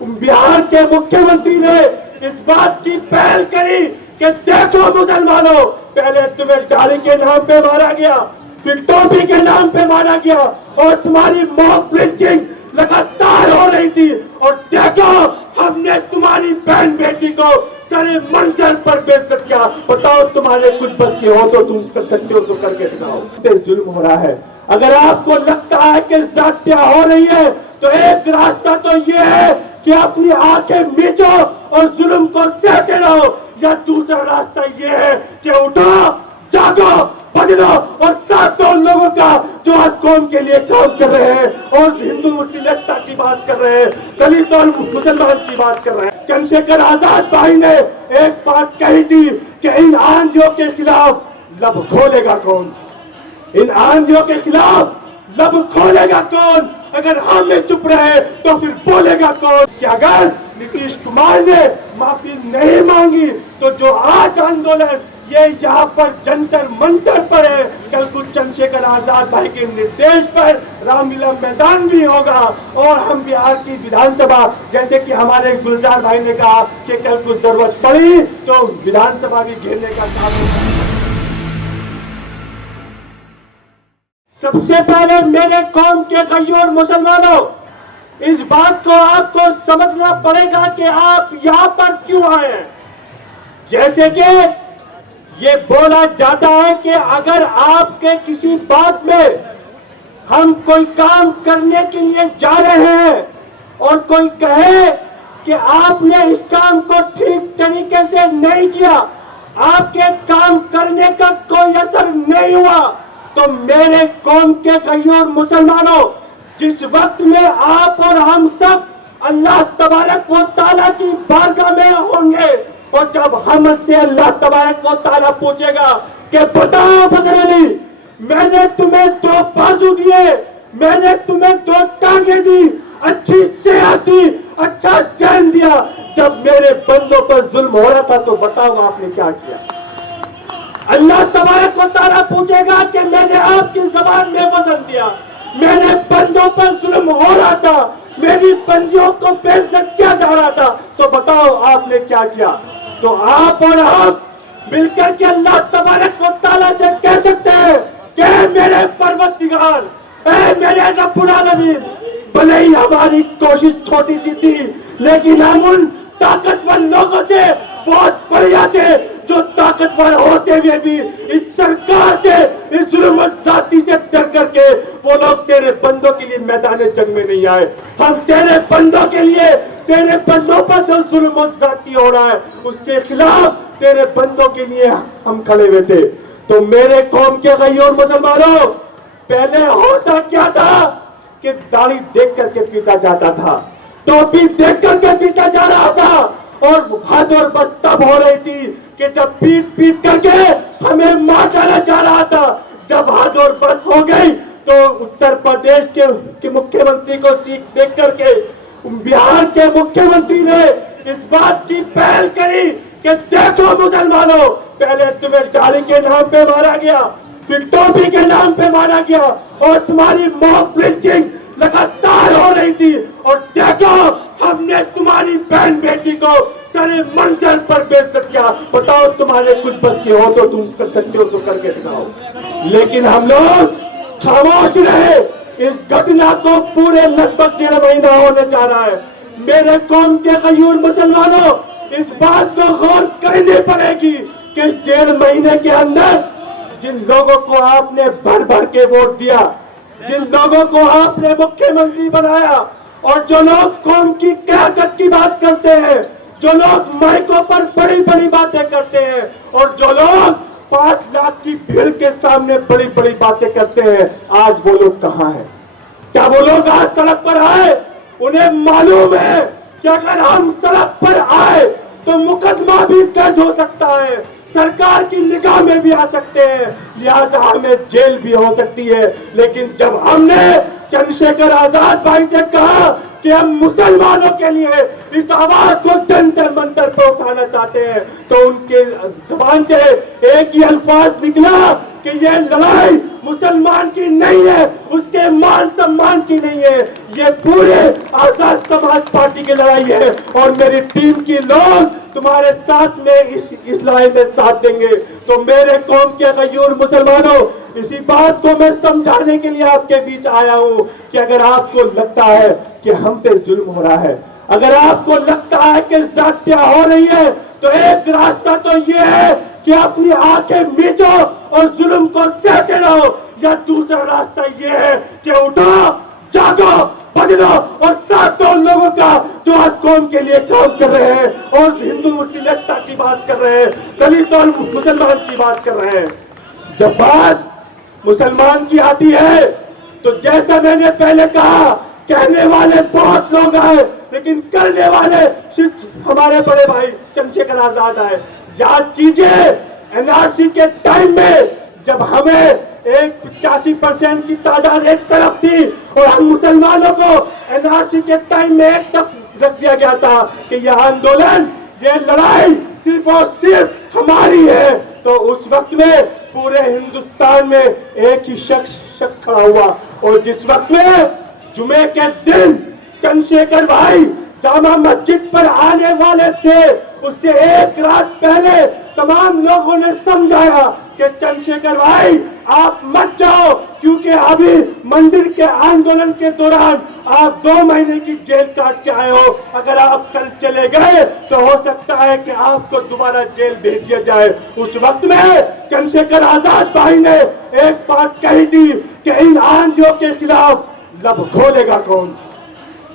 बिहार के मुख्यमंत्री ने इस बात की पहल करी कि देखो मुसलमानों, पहले तुम्हें डाली के नाम पे मारा गया, फिर टोपी के नाम पे मारा गया और तुम्हारी मॉब लिंचिंग लगातार हो रही थी, और देखो हमने तुम्हारी बहन बेटी को सारे मंजर पर बेइज्जत किया। बताओ तुम्हारे कुछ बच्चे हो तो तुम कर सकते हो तो करके दिखाओ। जुल्म हो रहा है। अगर आपको लगता है कि ज्यादतियां हो रही है तो एक रास्ता तो ये है कि अपनी आंखें मीचो और जुल्म को सहते रहो, या दूसरा रास्ता ये है कि उठो, जागो, बदलो और साथ दो लोगों का जो आज कौम के लिए काम कर रहे हैं और हिंदू मुस्लिम एकता की बात कर रहे हैं, दलित और मुसलमान की बात कर रहे हैं। चंद्रशेखर आजाद भाई ने एक बात कही थी कि इन आंधियों के खिलाफ लब खोलेगा कौन, इन आंधियों के खिलाफ लब खोलेगा कौन। अगर हम चुप रहे तो फिर बोलेगा कौन। कि अगर नीतीश कुमार ने माफी नहीं मांगी तो जो आज आंदोलन ये यहाँ पर जंतर मंतर पर है, कल कुछ चंद्रशेखर आजाद भाई के निर्देश पर रामलीला मैदान भी होगा, और हम बिहार की विधानसभा, जैसे कि हमारे गुलजार भाई ने कहा कि कल कुछ जरूरत पड़ी तो विधानसभा भी घेरने का काम होगा। सबसे पहले मेरे कौम के गैर मुसलमानों, इस बात को आपको समझना पड़ेगा कि आप यहाँ पर क्यों आए हैं। जैसे कि ये बोला जाता है कि अगर आपके किसी बात में हम कोई काम करने के लिए जा रहे हैं और कोई कहे कि आपने इस काम को ठीक तरीके से नहीं किया, आपके काम करने का कोई असर नहीं हुआ, तो मेरे कौम के गैर मुसलमानों, जिस वक्त में आप और हम सब अल्लाह तबारक व तआला की बारगाह में होंगे, और जब हमसे अल्लाह तबारक व तआला पूछेगा कि बताओ बदर अली, मैंने तुम्हें 2 बाजू दिए, मैंने तुम्हें 2 टांगे दी, अच्छी सेहत दी, अच्छा चैन दिया, जब मेरे बंदों पर जुल्म हो रहा था तो बताओ आपने क्या किया। अल्लाह तबारक व तआला पूछेगा कि मैंने आपकी ज़बान में वज़न दिया, मेरे बंदों पर जुल्म हो रहा था, मेरी बंदियों को बेइज्जत किया जा रहा था, तो बताओ आपने क्या किया। तो आप और हम मिलकर के अल्लाह तबारक व तआला से कह सकते हैं कि मेरे परवरदिगार, ऐ मेरे रब्बुल आलमीन, भले ही हमारी कोशिश छोटी सी थी, लेकिन हम उन ताकतवर लोगों से बहुत बढ़िया थे जो ताकतवर होते हुए भी इस सरकार से, इस जुल्म और जाति से डर करके वो लोग तेरे बंदों के लिए मैदान जंग में नहीं आए। हम तेरे बंदों के लिए, तेरे बंदों पर जो जुल्म और जाति हो रहा है उसके खिलाफ तेरे बंदों के लिए हम खड़े हुए थे। तो मेरे कौम के गैर मुसलमानों, पहले होता क्या था कि दाढ़ी देख करके पीटा जाता था, टोपी देख करके पीटा जा रहा था, और हद और बस तब हो रही थी कि जब पीट पीट करके हमें मार डाला जा रहा था। जब हद और बस हो गई तो उत्तर प्रदेश के मुख्यमंत्री को सीख देख करके बिहार के मुख्यमंत्री ने इस बात की पहल करी कि देखो मुसलमानों, पहले तुम्हें डाली के नाम पे मारा गया, फिर टोपी के नाम पे मारा गया, और तुम्हारी मॉब लिंचिंग लगातार हो रही थी, और देखो हमने तुम्हारी बहन बेटी को सारे मंजर पर बेइज्जत किया। बताओ तुम्हारे कुछ बच्चे हो तो तुम कर सकते हो तो करके दिखाओ। लेकिन हम लोग खामोश रहे। इस घटना को पूरे लगभग 1.5 महीना होने जा रहा है। मेरे कौम के गैर मुसलमानों, इस बात को गौर करनी पड़ेगी कि 1.5 महीने के अंदर जिन लोगों को आपने भर भर के वोट दिया, जिन लोगों को आपने मुख्यमंत्री बनाया, और जो लोग कौम की क़यादत की बात करते हैं, जो लोग माइकों पर बड़ी बड़ी बातें करते हैं, और जो लोग 5 लाख की भीड़ के सामने बड़ी बड़ी बातें करते हैं, आज वो लोग कहां हैं? क्या वो लोग आज सड़क पर आए? उन्हें मालूम है कि अगर हम सड़क पर आए तो मुकदमा भी दर्ज हो सकता है, सरकार की निगाह में भी आ सकते हैं, लिहाजा हमें जेल भी हो सकती है। लेकिन जब हमने चंद्रशेखर आजाद भाई से कहा کہ ہم مسلمانوں کے لیے اس آواز کو جنتر منتر پہ اٹھانا چاہتے ہیں تو ان کے زبان سے ایک ہی الفاظ نکلا کہ یہ لڑائی مسلمان کی نہیں ہے, اس کے مان سمان کی نہیں ہے, یہ پورے آزاد سماج پارٹی کی لڑائی ہے اور میری ٹیم کی لوگ تمہارے ساتھ میں اس لڑائی میں ساتھ دیں گے. تو میرے قوم کے غیور مسلمانوں, اسی بات کو میں سمجھانے کے لیے آپ کے بیچ آیا ہوں کہ اگر آپ کو لگتا ہے کہ ہم پہ ظلم ہو رہا ہے, اگر آپ کو لگتا ہے کہ زیادتیاں ہو رہی ہے, تو ایک راستہ تو یہ ہے کہ اپنی آنکھیں میچو اور ظلم کو سہتے رہو, یا دوسرا راستہ یہ ہے کہ اٹھو, جاگو, بدلو اور ساتھ دو لوگوں کا جو آج قوم کے لیے کام کر رہے ہیں اور ہندو مسلم ایکتا کی بات کر رہے ہیں, دلت اور مسلمان کی بات کر رہے ہیں. جب بات مسلمان کی آتی ہے تو جیسا میں نے پہلے کہا, کہنے والے بہت لوگ آئے لیکن کرنے والے صرف ہمارے بڑے بھائی چندرشیکھر آزاد آئے. یاد کیجئے این آر سی کے ٹائم میں جب ہمیں 85% کی تعداد ایک طرف تھی اور ہم مسلمانوں کو این آر سی کے ٹائم میں ایک طرف رکھ دیا گیا تھا کہ یہ آندولن, یہ لڑائی صرف اور صرف ہماری ہے, تو اس وقت میں پورے ہندوستان میں ایک ہی شخص کھڑا ہوا, اور جس وقت میں جمعے کے دن چندرشیکھر بھائی جامع مسجد پر آنے والے تھے, اس سے ایک رات پہلے تمام لوگوں نے سمجھایا کہ چندرشیکھر بھائی آپ مت جاؤ, کیونکہ ابھی مندر کے آندولن کے دوران آپ 2 مہینے کی جیل کاٹ کے آئے ہو, اگر آپ کل چلے گئے تو ہو سکتا ہے کہ آپ کو دوبارہ جیل بھیج دیا جائے. اس وقت میں چندرشیکھر آزاد بھائی نے ایک بات کہی تھی کہ ان آندھیوں کے خلاف لب کھولے گا کون,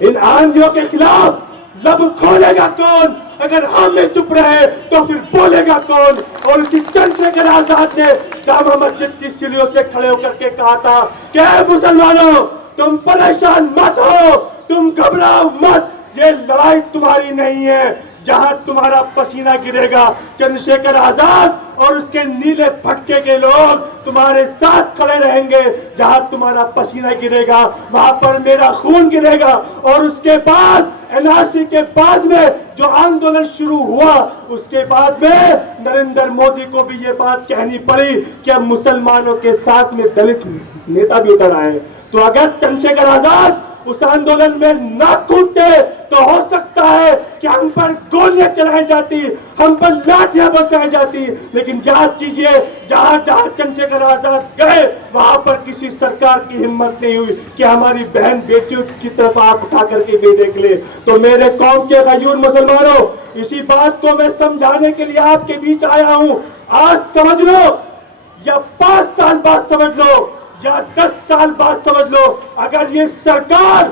ان آندھیوں کے خلاف لب کھولے گا کون, اگر ہم چپ رہے تو پھر بولے گا کون. اور اسی چندرشیکھر آزاد نے جامع مسجد کی سیڑھیوں سے کھڑے ہو کر کے کہا تھا کہ اے مسلمانوں, تم پریشان مت ہو, تم گھبراؤ مت, یہ لڑائی تمہاری نہیں ہے, جہاں تمہارا پسینہ گرے گا چندرشیکھر آزاد اور اس کے نیلے پھٹکے کے لوگ تمہارے ساتھ کھڑے رہیں گے, جہاں تمہارا پسینہ گرے گا وہاں پر میرا خون گرے گا. اور اس کے بعد این آر سی کے بعد میں جو آندولن شروع ہوا, اس کے بعد میں نریندر مودی کو بھی یہ بات کہنی پڑی کہ اب مسلمانوں کے ساتھ میں دلت نیتا بھی اتر آئے. تو اگر چندرشیکھر آزاد اس آندولن میں نہ کودتے تو ہو سکتا ہے کہ ہم پر گولیاں چلائی جاتی, ہم پر لاٹیاں برسائی جاتی, لیکن یاد کیجئے جہاں جہاں چندرشیکھر آزاد گئے وہاں پر کسی سرکار کی ہمت نہیں ہوئی کہ ہماری بہن بیٹیوں کی طرف آپ اٹھا کر کے بھی دیکھ لے. تو میرے قوم کے غیور مسلمانوں, اسی بات کو میں سمجھانے کے لیے آپ کے بیچ آیا ہوں. آج سمجھ لو یا 5 سال بعد سمجھ لو یا 10 سال بعد سمجھ لو, اگر یہ سرکار,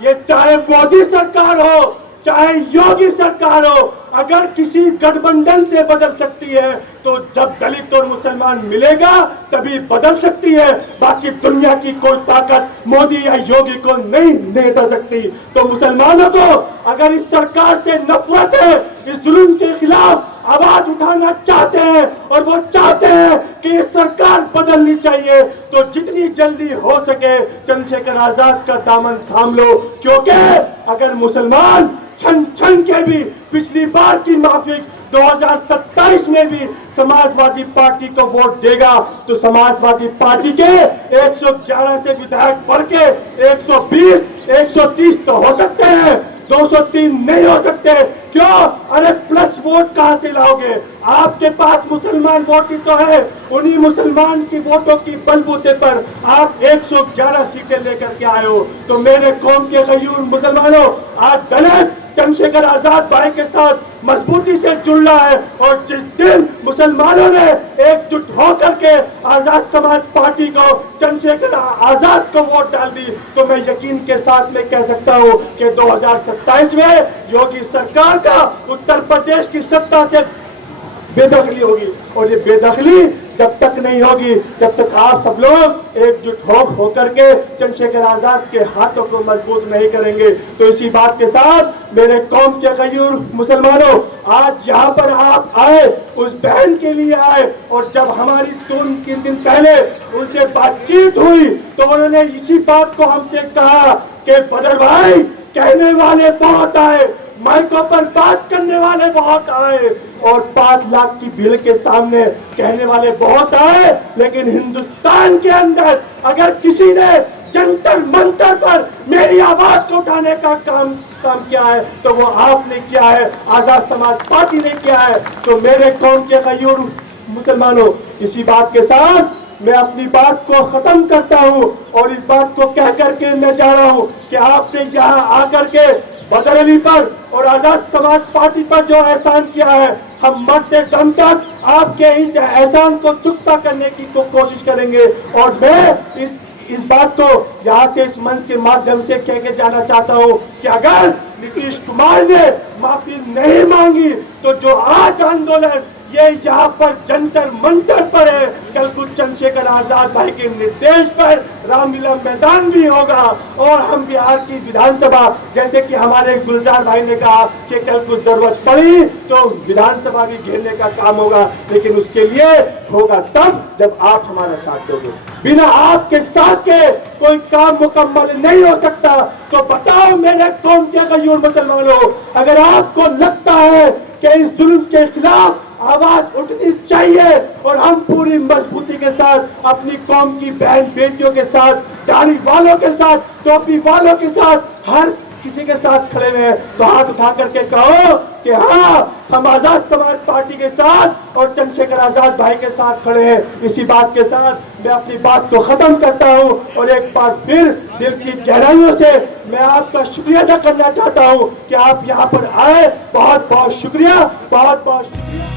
یہ چاہے مودی سرکار ہو چاہے یوگی سرکار ہو, اگر کسی گٹھ بندھن سے بدل سکتی ہے تو جب دلت اور مسلمان ملے گا تبھی بدل سکتی ہے, باقی دنیا کی کوئی طاقت مودی یا یوگی کو نہیں ہٹا سکتی. تو مسلمانوں کو اگر اس سرکار سے نفرت ہے, اس ظلم کے خلاف آواز اٹھانا چاہتے ہیں اور وہ چاہتے ہیں کہ یہ سرکار بدلنی چاہیے, تو جتنی جلدی ہو سکے چندرشیکھر آزاد کا دامن تھام لو, کیونکہ اگر مسلمان چھن کے بھی پچھلی بار کی مافک 2027 میں بھی سماجوادی پارٹی کو ووٹ دے گا تو سماجوادی پارٹی کے 111 سے ودھائک بڑھ کے 120 130 تو ہو سکتے ہیں, 203 نہیں ہو سکتے. کیوں؟ ارے پلس ووٹ کہاں سے لاؤ گے, آپ کے پاس مسلمان ووٹ ہی تو ہے, انہی مسلمان کی ووٹوں کی بل بوتے پر آپ 111 سیٹیں لے کر کے آئے ہو. تو میرے قوم کے غیور مسلمانوں, آج دلت چندرشیکھر آزاد بھائی کے ساتھ مضبوطی سے جڑ رہا ہے, اور جس دن مسلمانوں نے ایک جٹ ہو کر کے آزاد سماج پارٹی کو چندرشیکھر آزاد کو ووٹ ڈال دی تو میں یقین کے ساتھ میں کہہ سکتا ہوں کہ 2027 میں یوگی سرکار کا اتر پردیش کی سطح سے بے دخلی ہوگی, اور یہ بے دخلی جب تک نہیں ہوگی جب تک آپ سب لوگ ایک جٹ ہو کر کے چندرشیکھر آزاد کے ہاتھوں کو مضبوط نہیں کریں گے. تو اسی بات کے ساتھ میرے قوم کے غیور مسلمانوں, آج یہاں پر آپ آئے اس بہن کے لیے آئے, اور جب ہماری 2-3 دن پہلے ان سے بات چیت ہوئی تو انہوں نے اسی بات کو ہم سے کہا کہ بدر بھائی कहने वाले बहुत आए, माइकों पर बात करने वाले बहुत आए और 5 लाख की भीड़ के सामने कहने वाले बहुत आए, लेकिन हिंदुस्तान के अंदर अगर किसी ने जंतर मंतर पर मेरी आवाज को उठाने का काम किया है तो वो आपने किया है, आजाद समाज पार्टी ने किया है। तो मेरे कौम के गयूर मुसलमानों, इसी बात के साथ मैं अपनी बात को खत्म करता हूं और इस बात को कह करके मैं जा रहा हूं कि आपने यहाँ आकर के बदर अली पर और आजाद समाज पार्टी पर जो एहसान किया है, हम मरते दम तक आपके इस एहसान को चुकता करने की कोशिश करेंगे। और मैं इस बात को यहाँ से इस मंच के माध्यम से कह के जाना चाहता हूँ कि अगर नीतीश कुमार ने माफी नहीं मांगी तो जो आज आंदोलन ये यहाँ पर जंतर मंतर पर है, कल कुछ चंद्रशेखर आजाद भाई के निर्देश पर रामलीला मैदान भी होगा और हम बिहार की विधानसभा, जैसे कि हमारे गुलजार भाई ने कहा कि कल कुछ जरूरत पड़ी तो विधानसभा भी घेरने का काम होगा, लेकिन उसके लिए होगा तब जब आप हमारा साथ दोगे। बिना आपके साथ के कोई काम मुकम्मल नहीं हो सकता। तो बताओ मेरे कौम के गयूर मुसलमानों, अगर आपको लगता है कि इस जुल्म के खिलाफ आवाज उठनी चाहिए और हम पूरी मजबूती के साथ अपनी कौम की बहन बेटियों के साथ, दाढ़ी वालों के साथ, टोपी वालों के साथ, हर किसी के साथ खड़े हुए हैं, तो हाथ उठा करके कहो कि हाँ, हम आजाद समाज पार्टी के साथ और चंद्रशेखर आजाद भाई के साथ खड़े हैं। इसी बात के साथ मैं अपनी बात को खत्म करता हूं और एक बार फिर दिल की गहराइयों से मैं आपका शुक्रिया अदा करना चाहता हूं कि आप यहां पर आए। बहुत बहुत शुक्रिया, बहुत बहुत शुक्रिया।